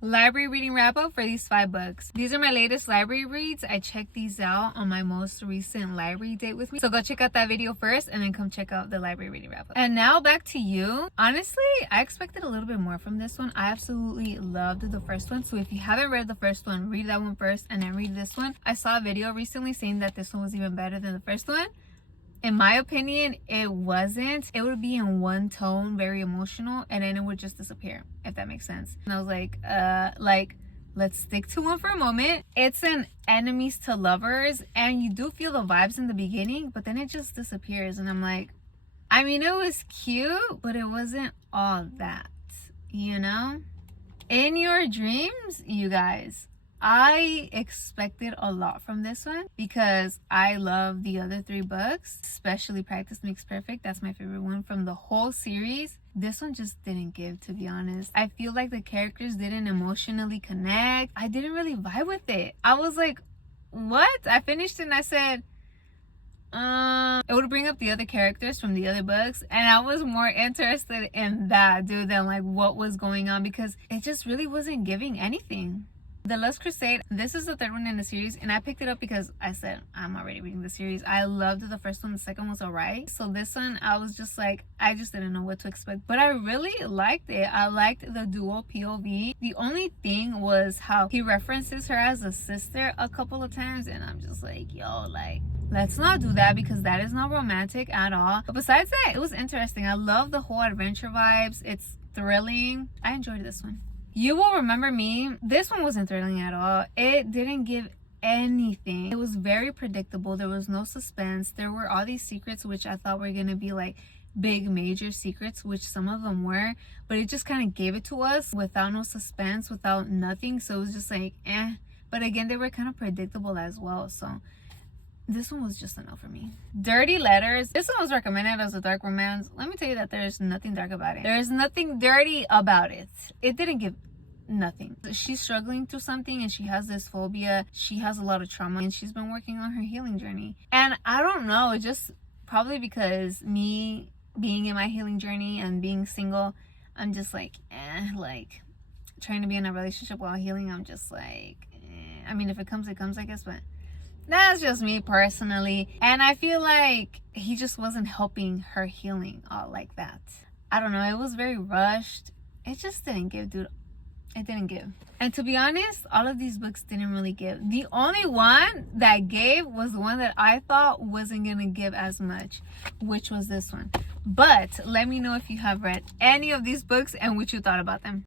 Library reading wrap up for these 5 books. These are my latest library reads. I checked these out on my most recent library date with me. So go check out that video first and then come check out the library reading wrap up. And now back to you. Honestly, I expected a little bit more from this one. I absolutely loved the first one. So if you haven't read the first one, read that one first and then read this one. I saw a video recently saying that this one was even better than the first one. In my opinion, it wasn't. It would be in one tone, very emotional, and then it would just disappear, if that makes sense. And I was like, let's stick to one for a moment. It's an enemies to lovers, and you do feel the vibes in the beginning, but then it just disappears. And I'm like, I mean, it was cute, but it wasn't all that, you know? In your dreams, you guys, I expected a lot from this one because I love the other 3 books, especially Practice Makes Perfect. That's my favorite one from the whole series. This one just didn't give, to be honest. I feel like the characters didn't emotionally connect. I didn't really vibe with it. I was like, what? I finished it and I said, it would bring up the other characters from the other books, and I was more interested in that, dude, than like what was going on, because it just really wasn't giving anything. The Lust Crusade, this is the 3rd one in the series, and I picked it up because I said I'm already reading the series. I loved the first one, the second was alright. So this one, I was just like, I just didn't know what to expect, but I really liked it. I liked the dual POV. The only thing was how he references her as a sister a couple of times, and I'm just like, yo, like, let's not do that because that is not romantic at all. But besides that, it was interesting. I love the whole adventure vibes. It's thrilling. I enjoyed this one. You Will Remember Me, this one wasn't thrilling at all. It didn't give anything. It was very predictable. There was no suspense. There were all these secrets which I thought were gonna be like big major secrets, which some of them were, but it just kind of gave it to us without no suspense, without nothing. So it was just like but again, they were kind of predictable as well. So this one was just a no for me. Dirty Letters. This one was recommended as a dark romance. Let me tell you that there's nothing dark about it. There's nothing dirty about it. It didn't give nothing. She's struggling through something and she has this phobia. She has a lot of trauma and she's been working on her healing journey. And I don't know, just probably because me being in my healing journey and being single, I'm just like, like trying to be in a relationship while healing, I'm just like, I mean, if it comes, it comes, I guess, but that's just me personally. And I feel like he just wasn't helping her healing all like that. I don't know, it was very rushed. It just didn't give, dude. It didn't give. And to be honest, all of these books didn't really give. The only one that gave was the one that I thought wasn't gonna give as much, which was this one. But let me know if you have read any of these books and what you thought about them.